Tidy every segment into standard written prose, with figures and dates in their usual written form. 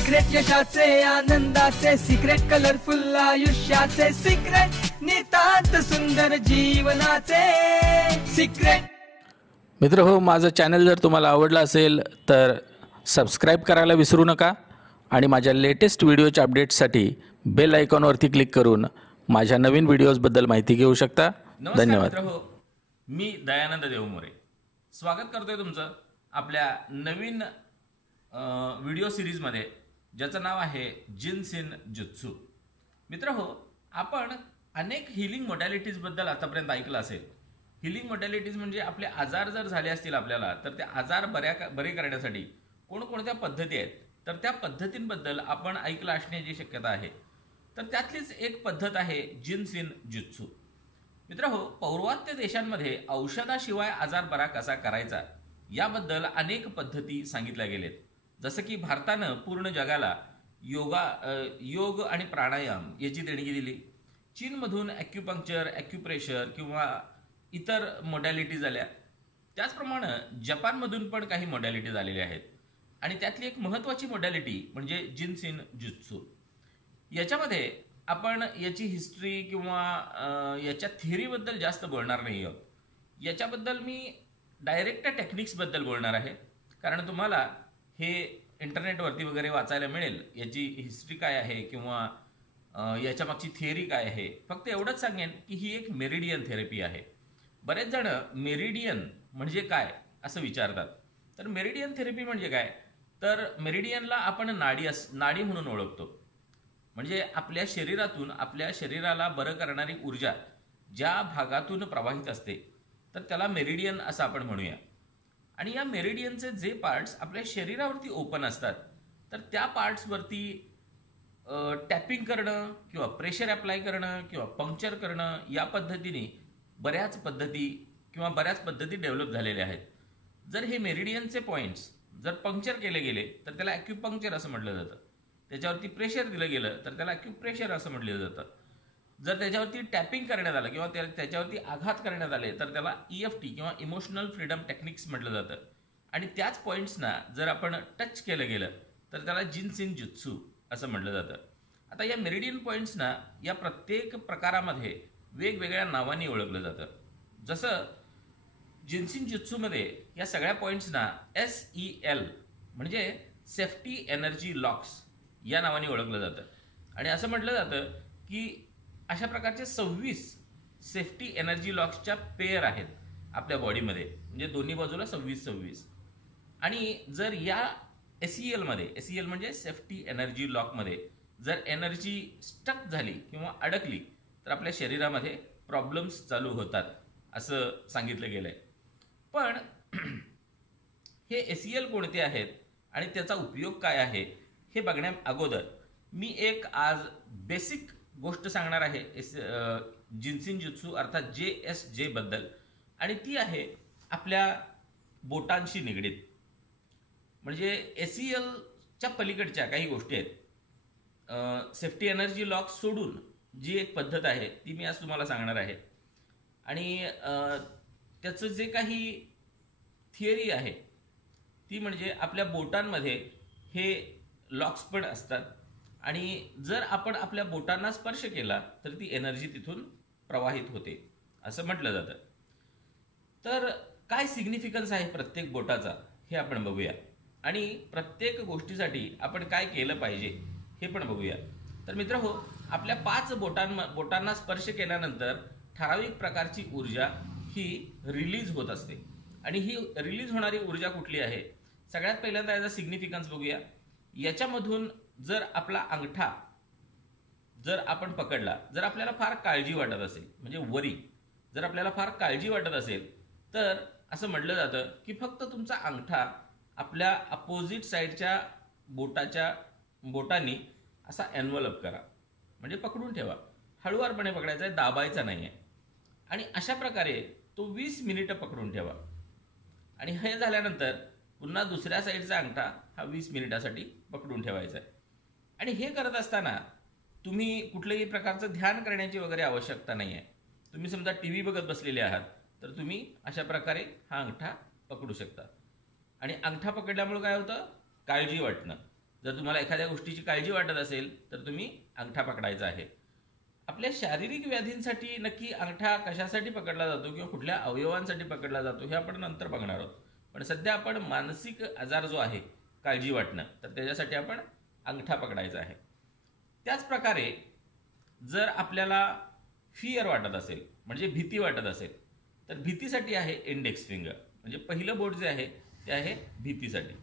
Secret यशाचे आनंदाचे secret colourful आयुष्याचे सिक्रेट नितांत सुंदर जीवनाचे सिक्रेट। मित्र हो, माझं चॅनल जर तुम्हाला आवडलं असेल तर सबस्क्राईब करायला विसरू नका आणि माझ्या लेटेस्ट व्हिडिओच्या अपडेट्ससाठी बेल आयकॉनवरती क्लिक करून माझ्या नवीन व्हिडिओजबद्दल माहिती घेऊ शकता। धन्यवाद। मित्र हो, मी दयानंद देवमोरे स्वागत करतोय तुमचं आपल्या नवीन व्हिडिओ सिरीजमध्ये, ज्याचं नाव आहे जिनसिन जुत्सू। मित्र हो, आपण अनेक हिलिंग मोडॅलिटीजबद्दल आतापर्यंत ऐकलं असेल। हिलिंग मोडॅलिटीज म्हणजे आपले आजार जर झाले असतील आपल्याला, तर ते आजार बरे करण्यासाठी कोणकोणत्या पद्धती आहेत, तर त्या पद्धतींबद्दल आपण ऐकलं असण्याची शक्यता आहे। तर त्यातलीच एक पद्धत आहे जिनसिन जुत्सू। मित्र हो, पौर्वात्य देशांमध्ये औषधाशिवाय आजार बरा कसा करायचा याबद्दल अनेक पद्धती सांगितल्या गेलेत। जसं की भारतानं पूर्ण जगाला योग आणि प्राणायाम याची देणगी दिली। चीनमधून ॲक्युपंक्चर, ॲक्युप्रेशर किंवा इतर मोडॅलिटीज आल्या। त्याचप्रमाणे जपानमधून पण काही मोडॅलिटीज आलेल्या आहेत आणि त्यातली एक महत्त्वाची मोडॅलिटी म्हणजे जिनसिन जुत्सू। याच्यामध्ये आपण याची हिस्ट्री किंवा याच्या थिअरीबद्दल जास्त बोलणार नाही आहोत। याच्याबद्दल मी डायरेक्ट टेक्निक्सबद्दल बोलणार आहे, कारण तुम्हाला हे इंटरनेटवरती वगैरे वाचायला मिळेल याची हिस्ट्री काय आहे किंवा याच्यामागची थिअरी काय आहे। फक्त एवढंच सांगेन की ही एक मेरिडियन थेरपी आहे। बरेच जण मेरिडियन म्हणजे काय असं विचारतात। तर मेरिडियन थेरपी म्हणजे काय, तर मेरिडियनला आपण नाडी म्हणून ओळखतो। म्हणजे आपल्या शरीरातून आपल्या शरीराला बरं करणारी ऊर्जा ज्या भागातून प्रवाहित असते, तर त्याला मेरिडियन असं आपण म्हणूया। आणि या मेरिडियनचे जे पार्ट्स आपल्या शरीरावरती ओपन असतात, तर त्या पार्ट्सवरती टॅपिंग करणं किंवा प्रेशर अप्लाय करणं किंवा पंक्चर करणं या पद्धतीने बऱ्याच पद्धती डेव्हलप झालेल्या आहेत। जर हे मेरिडियनचे पॉईंट्स जर पंक्चर केले गेले तर त्याला ॲक्युपंक्चर असं म्हटलं जातं। त्याच्यावरती प्रेशर दिलं गेलं तर त्याला ॲक्युप्रेशर असं म्हटलं जातं। जर त्याच्यावरती टॅपिंग करण्यात आलं किंवा त्याच्यावरती आघात करण्यात आले तर त्याला EFT किंवा इमोशनल फ्रीडम टेक्निक्स म्हटलं जातं। आणि त्याच पॉईंट्सना जर आपण टच केलं गेलं तर त्याला जिनसिन जुत्सू असं म्हटलं जातं। आता या मेरिडियन पॉईंट्सना या प्रत्येक प्रकारामध्ये वेगवेगळ्या नावांनी ओळखलं जातं। जसं जिनसिन जुत्सूमध्ये या सगळ्या पॉईंट्सना SEL म्हणजे सेफ्टी एनर्जी लॉक्स या नावाने ओळखलं जातं। आणि असं म्हटलं जातं की अशा प्रकारचे 26 सेफ्टी एनर्जी लॉक्सच्या पेअर आहेत आपल्या बॉडीमध्ये, म्हणजे दोन्ही बाजूला 26. आणि जर या SEL म्हणजे सेफ्टी एनर्जी लॉकमध्ये जर एनर्जी स्टक झाली किंवा अडकली तर आपल्या शरीरामध्ये प्रॉब्लेम्स चालू होतात असं सांगितलं गेलंय। पण हे SEL कोणते आहेत आणि त्याचा उपयोग काय आहे हे बघण्या अगोदर मी एक आज बेसिक गोष्ट सांगणार आहे जिनसिन जुत्सू अर्थात JSJ बद्दल, आणि ती आहे आपल्या बोटांशी निगडीत। म्हणजे SELच्या पलीकडच्या काही गोष्टी आहेत। सेफ्टी एनर्जी लॉक सोडून जी एक पद्धत आहे ती मी आज तुम्हाला सांगणार आहे। आणि त्याचं जे काही थिअरी आहे ती म्हणजे आपल्या बोटांमध्ये हे लॉक्स पण असतात आणि जर आपण आपल्या बोटांना स्पर्श केला तर ती एनर्जी तिथून प्रवाहित होते असं म्हटलं जातं। तर काय सिग्निफिकन्स आहे प्रत्येक बोटाचा हे आपण बघूया आणि प्रत्येक गोष्टीसाठी आपण काय केलं पाहिजे हे पण बघूया। तर मित्र हो, आपल्या 5 बोटांना स्पर्श केल्यानंतर ठराविक प्रकारची ऊर्जा ही रिलीज होत असते। आणि ही रिलीज होणारी ऊर्जा कुठली आहे, सगळ्यात पहिल्यांदा याचा सिग्निफिकन्स बघूया। याच्यामधून जर आपला अंगठा जर आपण पकडला, जर आपल्याला फार काळजी वाटत असेल, म्हणजे वरी जर आपल्याला फार काळजी वाटत असेल, तर असं म्हटलं जातं की फक्त तुमचा अंगठा आपल्या अपोजिट साईडच्या बोटांनी असा एन्व्हलप करा, म्हणजे पकडून ठेवा। हळुवारपणे पकडायचा आहे, दाबायचा नाही आहे। आणि अशा प्रकारे तो 20 मिनिटं पकडून ठेवा। आणि हे झाल्यानंतर पुन्हा दुसऱ्या साईडचा अंगठा हा 20 मिनिटासाठी पकडून ठेवायचा आहे। आणि हे करत असताना तुम्ही कुठल्याही प्रकारचं ध्यान करण्याची वगैरे आवश्यकता नाही आहे। तुम्ही समजा TV बघत बसलेले आहात तर तुम्ही अशा प्रकारे हा अंगठा पकडू शकता। आणि अंगठा पकडल्यामुळे काय होतं, काळजी वाटणं, जर तुम्हाला एखाद्या गोष्टीची काळजी वाटत असेल तर तुम्ही अंगठा पकडायचा आहे. आपल्या शारीरिक व्याधींसाठी नक्की अंगठा कशासाठी पकडला जातो किंवा कुठल्या अवयवांसाठी पकडला जातो हे आपण नंतर बघणार आहोत. पण सध्या आपण मानसिक आजार जो आहे काळजी वाटणं, तर त्याच्यासाठी आपण अंगठा पकडायचा आहे. त्याच प्रकारे जर आपल्याला फिअर वाटत असेल म्हणजे भीती वाटत असेल तर भीतीसाठी आहे इंडेक्स फिंगर. म्हणजे पहिलं बोट जे आहे ते आहे भीतीसाठी.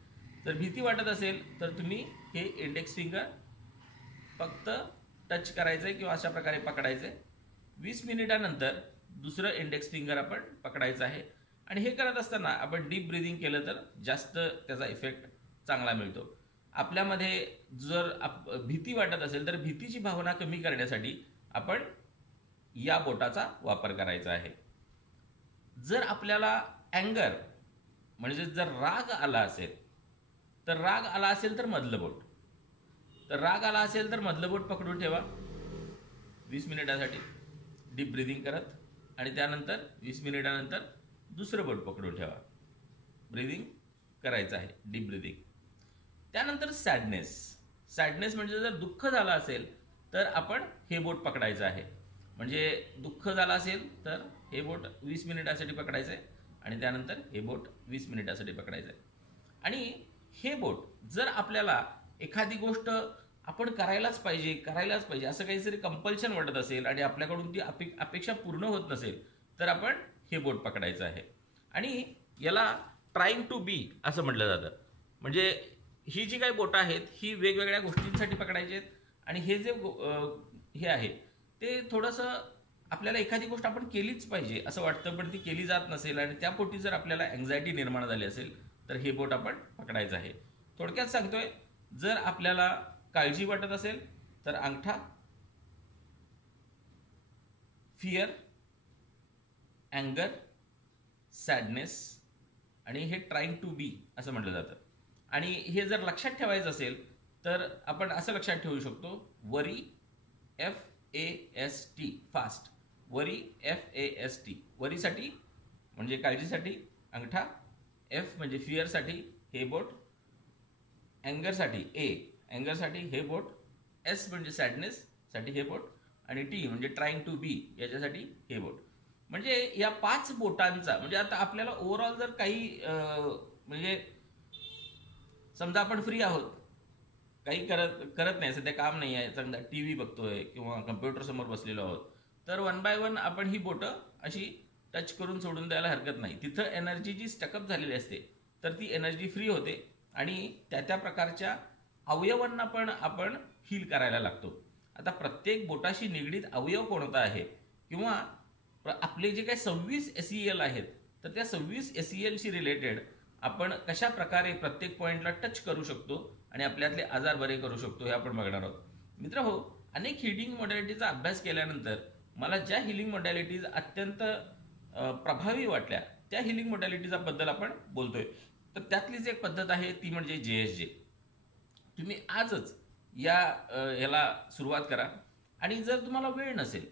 जर भीती वाटत असेल तर तुम्ही हे इंडेक्स फिंगर फक्त टच करायचं आहे किंवा अशा प्रकारे पकडायचं आहे. 20 मिनिटानंतर दुसरं इंडेक्स फिंगर आपण पकडायचं आहे. आणि हे करत असताना आपण डीप ब्रिदिंग केलं तर जास्त त्याचा इफेक्ट चांगला मिळतो. आपल्यामध्ये जर भीती वाटत असेल तर भीतीची भावना कमी करण्यासाठी आपण या बोटाचा वापर करायचा आहे. जर आपल्याला अँगर म्हणजे जर राग आला असेल तर मधलं बोट, तर राग आला असेल तर मधलं बोट पकडून ठेवा 20 मिनिटासाठी डीप ब्रिदिंग करत, आणि त्यानंतर 20 मिनिटानंतर दुसरं बोट पकडून ठेवा. ब्रिदिंग करायचं आहे, डीप ब्रिदिंग. त्यानंतर सॅडनेस म्हणजे जर दुःख झालं असेल तर आपण हे बोट पकडायचं आहे. म्हणजे दुःख झालं असेल तर हे बोट 20 मिनिटासाठी पकडायचं आहे आणि त्यानंतर हे बोट 20 मिनिटासाठी पकडायचं आहे. आणि हे बोट जर आपल्याला एखादी गोष्ट आपण करायलाच पाहिजे असं काहीतरी कंपल्शन वाटत असेल आणि आपल्याकडून ती अपेक्षा पूर्ण होत नसेल तर आपण हे बोट पकडायचं आहे. आणि याला ट्राईंग टू बी असं म्हटलं जातं. म्हणजे ही जी काही बोटं आहेत ही वेगवेगळ्या गोष्टींसाठी पकडायची आहेत. आणि हे जे हे आहे ते थोडंसं आपल्याला एखादी गोष्ट आपण केलीच पाहिजे असं वाटतं पण ती केली जात नसेल आणि त्यापोटी जर आपल्याला अँझायटी निर्माण झाली असेल तर हे बोट आपण पकडायचं आहे. थोडक्यात सांगतोय, जर आपल्याला काळजी वाटत असेल तर अंगठा, फिअर, अँगर, सॅडनेस आणि हे ट्राईंग टू बी असं म्हटलं जातं. आणि हे जर लक्षात ठेवायचं असेल तर आपण असं लक्षात ठेवू शकतो, वरी FAST फास्ट, वरी FAST वरीसाठी म्हणजे काळजीसाठी अंगठा, F म्हणजे फिअरसाठी हे बोट, अँगरसाठी अँगरसाठी हे बोट, S म्हणजे सॅडनेससाठी हे बोट आणि T म्हणजे ट्राईंग टू बी याच्यासाठी हे बोट. म्हणजे या 5 बोटांचा म्हणजे आता आपल्याला ओव्हरऑल जर काही म्हणजे समजा आपण फ्री आहोत, काही करत नाही, सध्या काम नाही आहे, समजा टी व्ही बघतोय किंवा कम्प्युटर समोर बसलेलो आहोत, तर 1 बाय 1 आपण ही बोटं अशी टच करून सोडून द्यायला हरकत नाही. तिथं एनर्जी जी स्टकअप झालेली असते तर ती एनर्जी फ्री होते आणि त्या प्रकारच्या अवयवांना पण आपण हील करायला लागतो. आता प्रत्येक बोटाशी निगडीत अवयव कोणता आहे किंवा आपले जे काही 26 SEL आहेत तर त्या 26 SELशी रिलेटेड आपण कशा प्रकारे प्रत्येक पॉईंटला टच करू शकतो आणि आपल्यातले आजार बरे करू शकतो हे आपण बघणार आहोत. मित्रहो, अनेक हिलिंग मॉडॅलिटीचा अभ्यास केल्यानंतर मला ज्या हिलिंग मॉडॅलिटीज अत्यंत प्रभावी वाटल्या त्या हिलिंग मॉडॅलिटीजा बद्दल आपण बोलतोय. तर त्यातलीच एक पद्धत आहे ती म्हणजे JSJ. तुम्ही आजच याला सुरुवात करा. आणि जर तुम्हाला वेळ नसेल,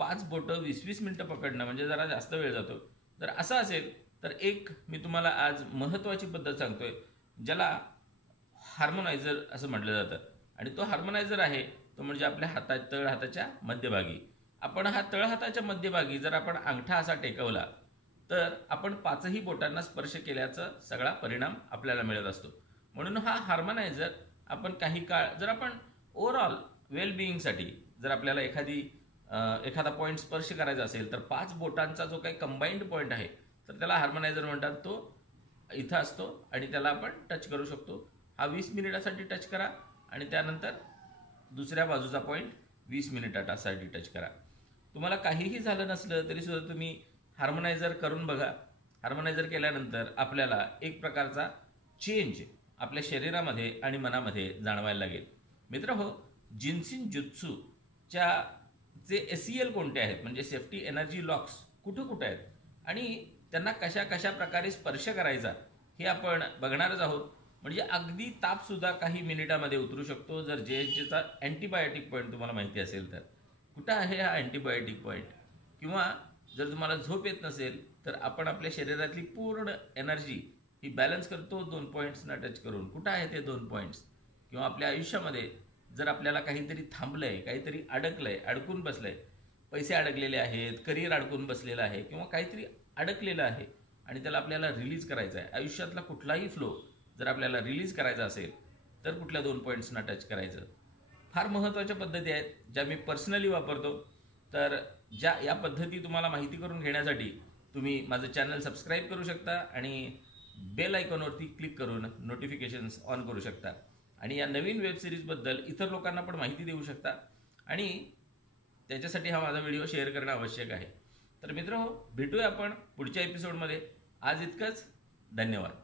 5 बोटं 20-20 मिनिटं पकडणं म्हणजे जरा जास्त वेळ जातो, तर असं असेल तर एक मी तुम्हाला आज महत्त्वाची पद्धत सांगतोय ज्याला हार्मोनायझर असं म्हटलं जातं. आणि तो हार्मोनायझर आहे तो म्हणजे आपल्या तळ हाताच्या मध्यभागी. आपण हा तळ हाताच्या मध्यभागी जर आपण अंगठा असा टेकवला तर आपण 5ही बोटांना स्पर्श केल्याचा सगळा परिणाम आपल्याला मिळत असतो. म्हणून हा हार्मोनायझर आपण काही काळ जर आपण ओव्हरऑल वेलबिईंगसाठी जर आपल्याला एखादा पॉईंट स्पर्श करायचा असेल तर 5 बोटांचा जो काही कंबाईंड पॉईंट आहे तर त्याला हार्मोनायझर म्हणतात. तो इथं असतो आणि त्याला आपण टच करू शकतो. हा 20 मिनिटासाठी टच करा आणि त्यानंतर दुसऱ्या बाजूचा पॉईंट 20 मिनिटासाठी टच करा. तुम्हाला काहीही झालं नसलं तरी सुद्धा तुम्ही हार्मोनायझर करून बघा. हार्मोनायझर केल्यानंतर आपल्याला एक प्रकारचा चेंज आपल्या शरीरामध्ये आणि मनामध्ये जाणवायला लागेल. मित्रहो, जिन्सिन जुत्सूच्या जे SEL कोणते आहेत म्हणजे सेफ्टी एनर्जी लॉक्स कुठं आहेत आणि त्यांना कशा प्रकारे स्पर्श करायचा हे आपण बघणारच आहोत. म्हणजे अगदी तापसुद्धा काही मिनिटामध्ये उतरू शकतो जर JSJचा अँटीबायोटिक पॉईंट तुम्हाला माहिती असेल तर. कुठं आहे हा अँटीबायोटिक पॉईंट? किंवा जर तुम्हाला झोप येत नसेल तर आपण आपल्या शरीरातली पूर्ण एनर्जी ही बॅलन्स करतो 2 पॉईंट्सना टच करून. कुठं आहे ते 2 पॉईंट्स? किंवा आपल्या आयुष्यामध्ये जर आपल्याला काहीतरी थांबलं आहे, काहीतरी अडकलं आहे, अडकून बसलं आहे, पैसे अडकलेले आहेत, करिअर अडकून बसलेलं आहे किंवा काहीतरी अडकलेलं आहे आणि त्याला आपल्याला रिलीज करायचं आहे, आयुष्यातला कुठलाही फ्लो जर आपल्याला रिलीज करायचा असेल तर कुठल्या 2 पॉईंट्सना टच करायचं. फार महत्त्वाच्या पद्धती आहेत ज्या मी पर्सनली वापरतो. तर या पद्धती तुम्हाला माहिती करून घेण्यासाठी तुम्ही माझं चॅनल सबस्क्राईब करू शकता आणि बेल आयकॉनवरती क्लिक करून नोटिफिकेशन्स ऑन करू शकता आणि या नवीन वेब सिरीजबद्दल इतर लोकांना पण माहिती देऊ शकता आणि त्याच्यासाठी हा माझा व्हिडिओ शेअर करणं आवश्यक आहे. तर मित्रांनो, भेटूया आपण पुढच्या एपिसोडमध्ये. आज इतकंच. धन्यवाद.